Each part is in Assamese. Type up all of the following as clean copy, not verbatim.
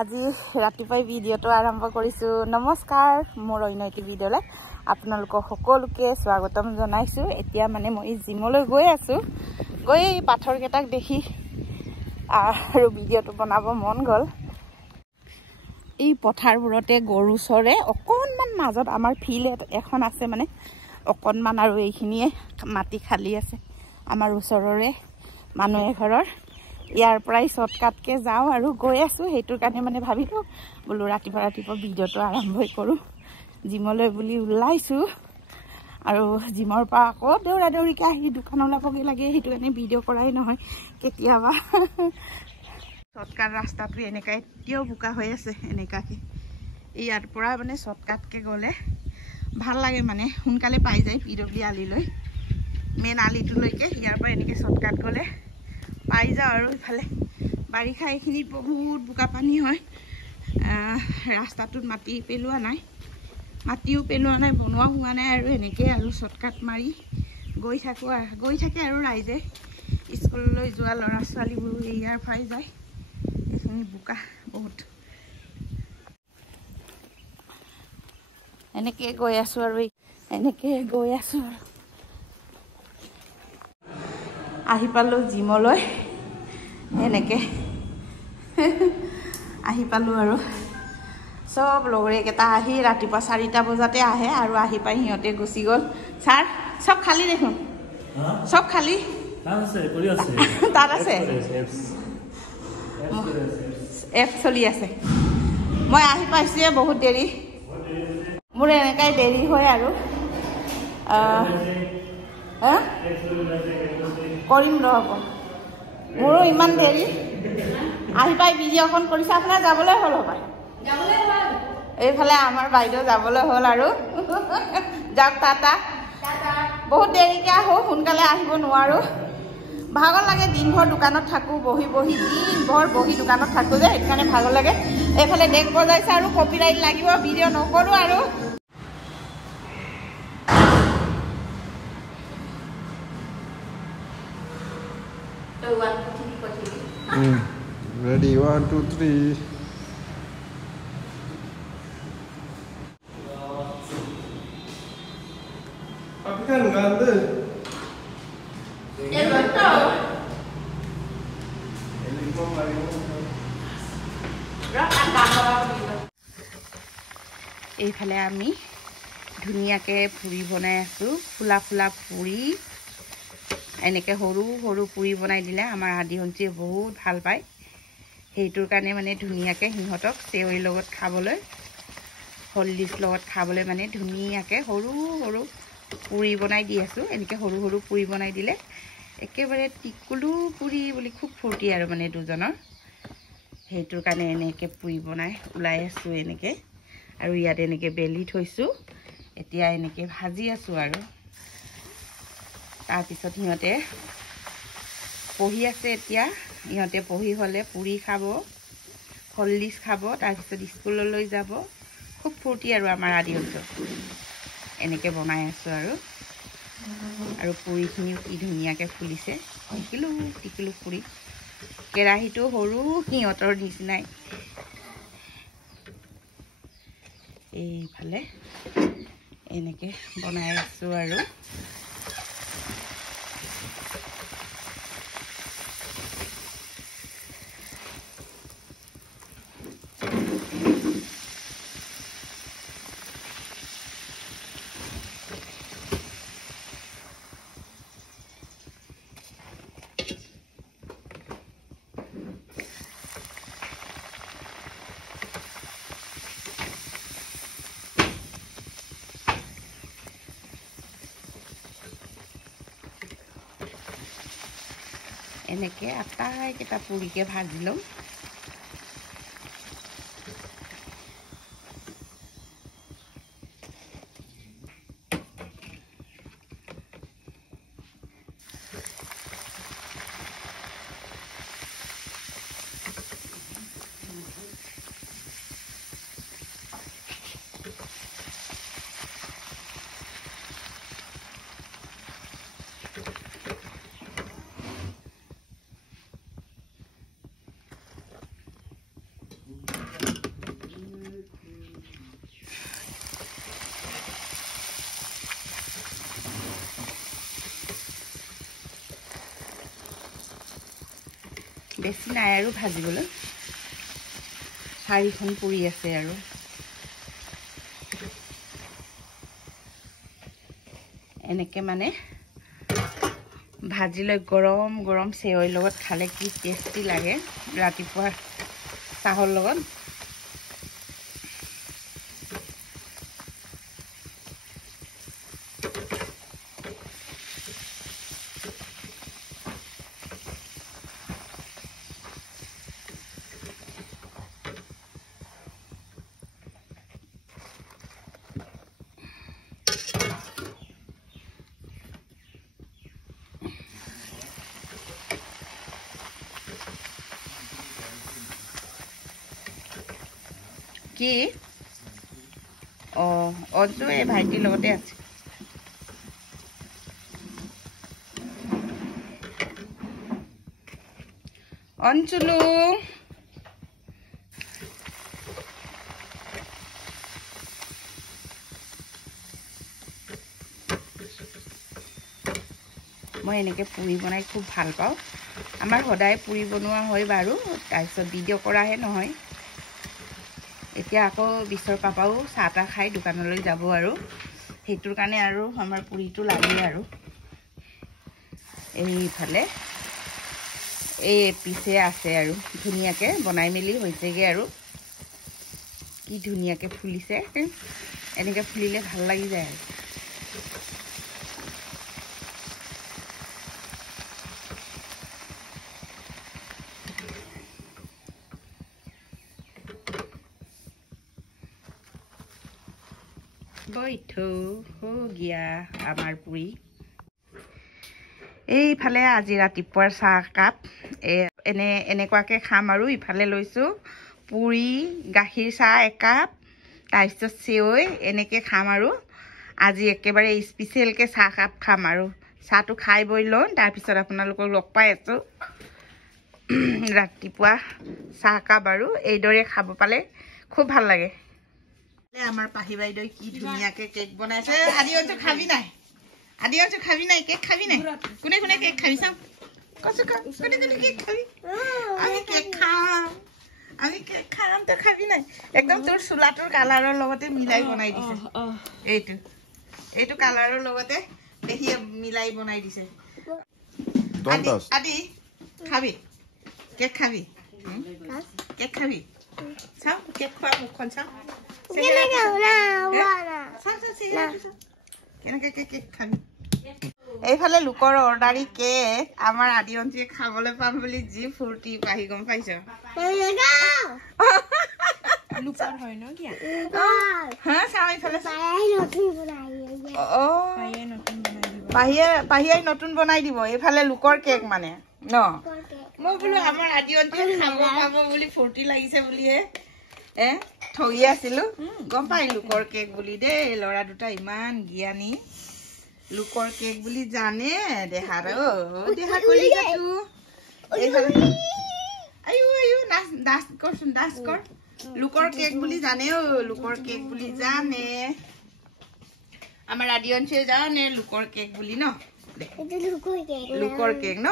আজি ৰাতিপুৱাই ভিডিঅ'টো আৰম্ভ কৰিছো। নমস্কাৰ, মোৰ অন্যটি ভিডিঅ'লৈ আপোনালোকক সকলোকে স্বাগতম জনাইছো। এতিয়া মানে মই জিমলৈ গৈ আছো। গৈ পাথৰ কেইটাক দেখি আৰু ভিডিঅ'টো বনাব মন গ'ল। এই পথাৰবোৰতে গৰু চৰে অকণমান মাজত আমাৰ ফিল্ড এখন আছে, মানে অকণমান, আৰু এইখিনিয়ে মাটি খালী আছে আমাৰ ওচৰৰে মানুহ এঘৰৰ। ইয়াৰ পৰাই শ্বৰ্টকাটকৈ যাওঁ আৰু গৈ আছোঁ। সেইটোৰ কাৰণে মানে ভাবিলোঁ বোলো ৰাতিপুৱা ভিডিঅ'টো আৰম্ভই কৰোঁ। জিমলৈ বুলি ওলাইছোঁ আৰু জিমৰ পৰা আকৌ দৌৰা দৌৰিকৈ আহি দোকান ওলাবগৈ লাগে। সেইটো কাৰণে ভিডিঅ' কৰাই নহয় কেতিয়াবা। শ্বৰ্টকাট ৰাস্তাটো এনেকৈ এতিয়াও বোকা হৈ আছে এনেকুৱাকৈ। ইয়াৰ পৰা মানে শ্বৰ্টকাটকৈ গ'লে ভাল লাগে, মানে সোনকালে পাই যায় PW আলিলৈ, মেইন আলিটোলৈকে। ইয়াৰ পৰা এনেকৈ শ্বৰ্টকাট গ'লে পাই যাওঁ। আৰু ইফালে বাৰিষা এইখিনিত বহুত বোকা পানী হয়। ৰাস্তাটোত মাটিও পেলোৱা নাই, বনোৱা হোৱা নাই, আৰু এনেকৈ আৰু শ্বৰ্টকাট মাৰি গৈ থাকে আৰু ৰাইজে স্কুললৈ যোৱা ল'ৰা ছোৱালীবোৰ ইয়াৰ পৰাই যায়। এইখিনি বোকা বহুত। এনেকৈ গৈ আছোঁ আৰু আহি পালোঁ জিমলৈ। এনেকৈ আহি পালোঁ আৰু চব লগৰীকেইটা আহি ৰাতিপুৱা 4টা বজাতে আহে আৰু আহি পাই সিহঁতে গুচি গ'ল। ছাৰ চব খালী দেখোন, চব খালী তাত আছে, এপ চলি আছে। মই আহি পাইছোঁহে বহুত দেৰি। মোৰ এনেকাই দেৰি হয় আৰু কৰিম ৰ'ব। মোৰো ইমান দেৰি। আহি পাই ভিডিঅ'খন কৰিছে। আপোনাৰ যাবলৈ হ'ল হ'বা, এইফালে আমাৰ বাইদেউ যাবলৈ হ'ল আৰু যাওক, টাটা। বহুত দেৰিকৈ আহোঁ, সোনকালে আহিব নোৱাৰোঁ। ভাগৰ লাগে, দিনভৰ দোকানত থাকোঁ, দিনভৰ বহি দোকানত থাকোঁ যে, সেইটো কাৰণে ভাগৰ লাগে। এইফালে ডেক বজাইছে আৰু কপিৰাইট লাগিব, ভিডিঅ' নকৰোঁ আৰু। Ready, 1, 2, 3. Tapi kan ganteng. Ya betul. এইফালে আমি ধুনীয়াকৈ পুৰি বনাই আছোঁ। ফুলা পুৰি, এনেকৈ সৰু সৰু পুৰি বনাই দিলে আমাৰ আদিহন্তীয়ে বহুত ভাল পায়। সেইটোৰ কাৰণে মানে ধুনীয়াকৈ সিহঁতক চেৱৈৰ লগত খাবলৈ, হলদিছ লগত খাবলৈ মানে ধুনীয়াকৈ সৰু সৰু পুৰি বনাই দি আছোঁ। এনেকৈ সৰু সৰু পুৰি বনাই দিলে একেবাৰে টিকুলু পুৰি বুলি খুব ফূৰ্তি আৰু মানে দুজনৰ। সেইটোৰ কাৰণে এনেকৈ পুৰি বনাই ওলাই আছোঁ এনেকৈ। আৰু ইয়াত এনেকৈ বেলি থৈছোঁ, এতিয়া এনেকৈ ভাজি আছোঁ। আৰু তাৰপিছত সিহঁতে পঢ়ি আছে। এতিয়া ইহঁতে পঢ়ি হ'লে পুৰি খাব, হলদিছ খাব, তাৰপিছত স্কুললৈ যাব। খুব ফূৰ্তি আৰু আমাৰ আদিহন্তৰ। এনেকৈ বনাই আছোঁ আৰু পুৰিখিনিও কি ধুনীয়াকৈ ফুলিছে, টিকিলো পুৰি। কেৰাহীটো সৰু সিহঁতৰ নিচিনাই। এইফালে এনেকৈ বনাই আছোঁ আৰু এনেকৈ আটাইকেইটা পুৰিকে ভাজি লওঁ। বেছি নাই আৰু ভাজিবলৈ 4খন পুৰি আছে আৰু এনেকে মানে ভাজি লৈ গৰম গৰম চেৱৈৰ লগত খালে কি টেষ্টি লাগে ৰাতিপুৱা চাহৰ লগত কি অটো এই ভাইটিৰ লগতে আছে অঞ্চলু মই এনেকে পুৰি বনাই খুব ভাল পাওঁ আমাৰ সদায় পুৰি বনোৱা হয় বাৰু তাৰপিছত ভিডিঅ' কৰাহে নহয় এতিয়া আকৌ বিশৰ পাপাও চাহটা খাই দোকানলৈ যাব আৰু সেইটোৰ কাৰণে আৰু আমাৰ পুৰিটো লাগে আৰু এইফালে এই পিছে আছে আৰু ধুনীয়াকে বনাই মেলি হৈছেগে আৰু কি ধুনীয়াকে ফুলিছে এনেকে ফুলিলে ভাল লাগি যায় আৰু বৈঠো হো গিয়া আমাৰ পুৰি এইফালে আজি ৰাতিপুৱাৰ চাহ কাপ এনেকুৱাকে খাম আৰু ইফালে লৈছো পুৰি গাখীৰ চাহ একাপ তাৰপিছত চেৱৈ এনেকে খাম আৰু আজি একেবাৰে স্পেচিয়েলকে চাহ কাপ খাম আৰু চাহটো খাই বৈ লওঁ তাৰপিছত আপোনালোকক লগ পাই আছো ৰাতিপুৱা চাহ কাপ আৰু এইদৰে খাব পালে খুব ভাল লাগে আমাৰ পাহি বাইদেউ কি ধুনীয়াকে কেক বনাইছে আদি অঞ্চল খাবি নাই কেক খাবি নাই কোনে কোনে কেক খাবি চাম কচু কোনে কোনে কেক খাবি আমি কেক খাম তো খাবি নাই একদম তোৰ চুলাটোৰ কালাৰৰ লগতে মিলাই বনাই দিছে এইটো কালাৰৰ লগতে দেখি মিলাই বনাই দিছে আদি খাবি কেক খাবি চাও কেক খোৱা মুখখন চাও এইফালে লোকৰ অৰ্ডাৰী কেক আমাৰ আদি অন্তীয়ে খাবলৈ পাম বুলি যি ফূৰ্তি পাহি গম পাইছ পাহিয়াই নতুন বনাই দিব এইফালে লোকৰ কেক মানে ন মই বোলো আমাৰ আদি অন্তীয়ে খাব বুলি ফূৰ্তি লাগিছে বুলিহে ঠগি আছিলো গম পাই লোকৰ কেক বুলি দেই ল'ৰা দুটা ইমান জ্ঞানী লোকৰ কেক বুলি জানে দেহা কৰি ডান্স কৰ লোকৰ কেক বুলি জানে লোকৰ কেক বুলি জানে আমাৰ আদি অঞ্চলে জানে লোকৰ কেক বুলি ন লোকৰ কেক ন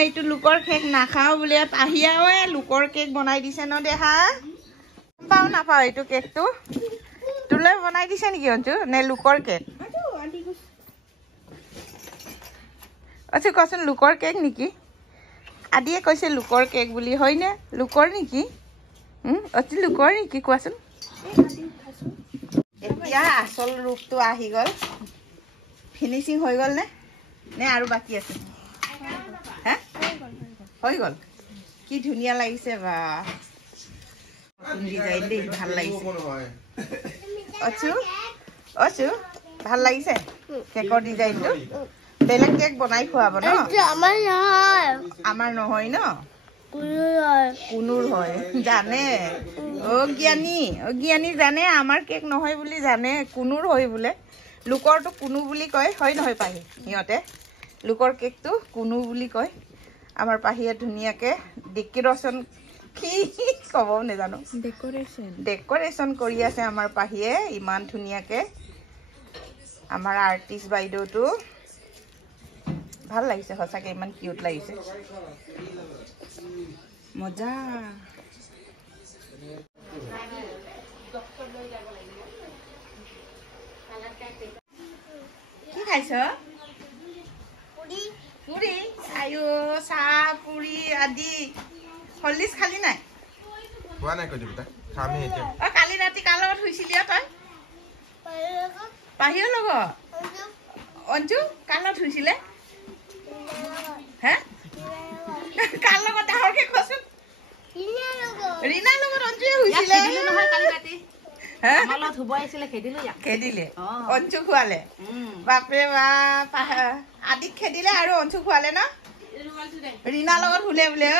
এইটো লোকৰ কেক নাখাও বোলে পাহিয়াও লোকৰ কেক বনাই দিছে ন দেহা পাও নাপাও এইটো কেকটো তোলৈ বনাই দিছে নেকি অঞ্চু নে লোকৰ কেক আচ্ছা কচোন লোকৰ কেক নেকি আদিয়ে কৈছে লোকৰ কেক বুলি হয়নে লোকৰ নেকি অতি লোকৰ নেকি কোৱাচোন এতিয়া আসল ৰূপটো আহি গল ফিনিশিং হৈ গল নে আৰু বাকি আছে হ্যাঁ হৈ গল কি ধুনিয়া লাগিছে বা ডিজাইন দেই ভাল লাগিছে অচু ভাল লাগিছে কেকৰ ডিজাইনটো বেলেগ কেক বনাই খুৱাব ন আমাৰ নহয় ন কুনুৰ হয় জানে অজ্ঞানী জানে আমাৰ কেক নহয় বুলি জানে কুনুৰ হয় বোলে লোকৰটো কুনু বুলি কয় হয় নহয় পাহি সিহঁতে লোকৰ কেকটো কুনু বুলি কয় আমাৰ পাহিয়ে ধুনীয়াকে ডেকৰেশ্যন কি কব নেজানো ডেকৰেশ্যন কৰি আছে আমাৰ পাহিয়ে ইমান ধুনীয়াকে আমাৰ আৰ্টিষ্ট বাইদেউটো ভাল লাগিছে সঁচাকে ইমান কিউট লাগিছে মজা কি খাইছ পুৰি আয়ো চাহ পুৰি আদি হলিছ খালি নাই কোৱা নাই কৈ দিবি তাক খামে এতিয়া অ কালি ৰাতি কাৰ লগত শুইছিলি তই পাহিৰ লগত অঞ্জু কাৰ লগত শুইছিলে হে কাৰ লগত ডাঙৰকে কচোন ৰীনাৰ লগত অঞ্জুয়ে শুইছিলে নহয় কালি ৰাতি হে আমাৰ লগত শুব আহিছিলে খেদিলো ইয়াক খেদিলে অঞ্জু খুৱালে বাপৰে বাপ আদিক খেদিলে আৰু অঞ্জু খুৱালে ন ৰীনাৰ লগত শুলে বোলে